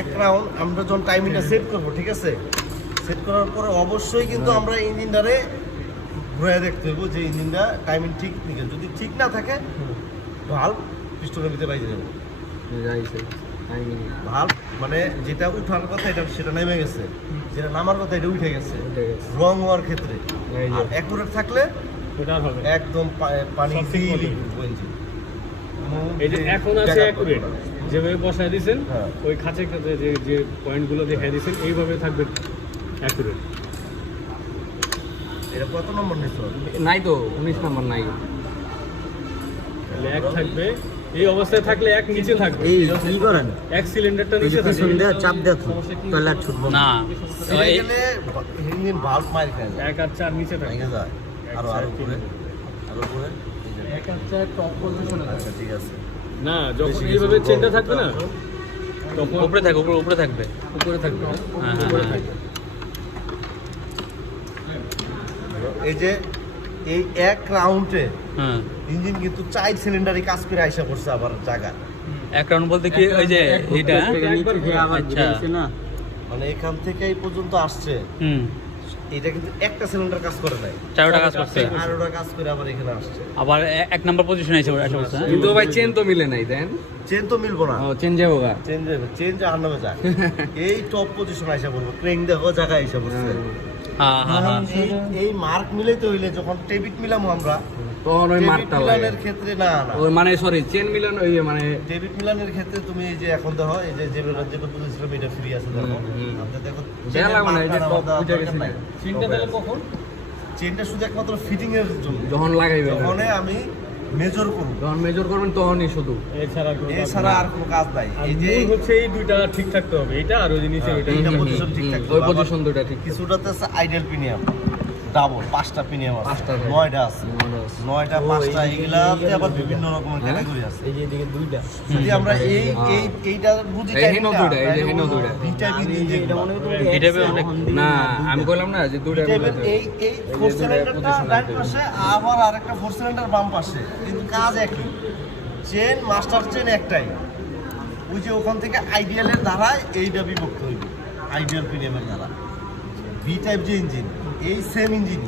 এক রাউন্ড আমরা যখন টাইমিংটা সেট করবো, ঠিক আছে, সেট করার পরে অবশ্যই কিন্তু আমরা ইঞ্জিনটারে ঘুরে দেখতে হইব যে ইঞ্জিনটা টাইমিং ঠিক নিকে, যদি ঠিক না থাকে ভাল্ব পিস্টনের ভিতরে বাইরে যাবে। ভাল্ব মানে যেটা উঠার কথা এটা সেটা নেমে গেছে, যেটা নামার কথা এটা উঠে গেছে রং হওয়ার ক্ষেত্রে। আর অ্যাকুরেট থাকলে একদম পানি এখন আছে অ্যাকুরেট যেভাবে বসায় দিয়েছেন ওই খাঁচে খাঁচে যে পয়েন্টগুলো দেখাই দিয়েছেন এইভাবে থাকবে অ্যাকুরেট। এটা কত নম্বর নিছ? নাই তো 19 নম্বর নাই। তাহলে এক থাকবে এই অবস্থায় থাকলে এক নিচে থাকবে। এই কি করেন এক সিলিন্ডারটা নিচে থাকবে, সুন্দর চাপ দেখো তাহলে আর ছুটবো না। এই গেলে ইঞ্জিন ভাল্ব মার খায় এক আর চার নিচে থাকবে। ভেঙে যায়। আরো উপরে এক আর চার টপ পজিশনে আচ্ছা ঠিক আছে। না, যখন এইভাবে চেনটা থাকবে না তখন উপরে থাকবে, উপরে থাকবে, উপরে থাকবে। হ্যাঁ উপরে হ্যাঁ থাকবে। এই যে এই এক রাউন্ডে হ্যাঁ। ইঞ্জিন কিন্তু 4 সিলিন্ডারই কাজ করে আইসা পড়ছে আবার জায়গা। এক রাউন্ড বলতে কি ওই যে এইটা আচ্ছা না মানে এখান থেকে এই পর্যন্ত আসছে, এটা কিন্তু একটা সিলিন্ডার কাজ করে নাই, 4টা কাজ করছে, আর ওটা কাজ করে আবার এখানে আসছে। আবার এক নাম্বার পজিশনে এসে বসে। কিন্তু ভাই চেন তো মিলে নাই দেন। চেন তো মিলবো না, ও চেন যাবো গা চেন আর নামে যায় এই টপ পজিশন আইসা পড়বো, ক্রেং দেখো জায়গায় আইসা পড়ছে। হ্যাঁ হ্যাঁ হ্যাঁ। এই মার্ক মিলাইতে হইলে যখন টেবিট মিলামো আমরা, তখন ওই টেবিট মারটা মিলানের ক্ষেত্রে না ওই মানে সরি চেন মিলান ওই মানে ডেবিট মিলানের ক্ষেত্রে তুমি এই যে এখন দেখো এই যে যেটা বুঝেছিলাম এটা ফ্রি আছে দেখো, আপনি দেখো দেয়া লাগবে না, এই যে টপ উঠে গেছে না। চেনটা তাহলে কখন? চেনটা শুধু একমাত্র ফিটিং এর জন্য, যখন লাগাইবে যখন আমি মেজর করব, যখন মেজর করবেন তখনই শুধু, এছাড়া আর কোনো কাজ নাই। এই যে মূল হচ্ছে এই দুইটা ঠিক থাকতে হবে, এইটা আর ওই যে নিচে ওইটা। এইটা পজিশন ঠিক থাকবে, ওই পজিশন দুটো ঠিক। কিছুটাতে আছে আইডিয়াল পিনিয়াম ডাবল, 5টা পিনিয়াম আছে, 9টা আছে, 9টা 5টা, এগুলাতে আবার বিভিন্ন রকমের ক্যাটাগরি আছে। এই যে এদিকে দুইটা যদি আমরা এইটা বুঝি এই হেনো দুইটা, এই যে হেনো দুইটা। ভিটামিন যেটা মনে এটাবে অনেক না আমি কইলাম না যে দুইটা এই ফোর সিলিন্ডারটা ডান পাশে, আবার আরেকটা ফোর সিলিন্ডার বাম পাশে, কিন্তু কাজ একই, চেন মাস্টার চেন একটাই। ওই যে ওখান থেকে আইডিয়ালের ধারায় এইটা বিভক্ত হইবে, আইডিয়াল প্রিমিয়ামের ধারা। ভি টাইপ যে ইঞ্জিন, এই সেম ইঞ্জিন।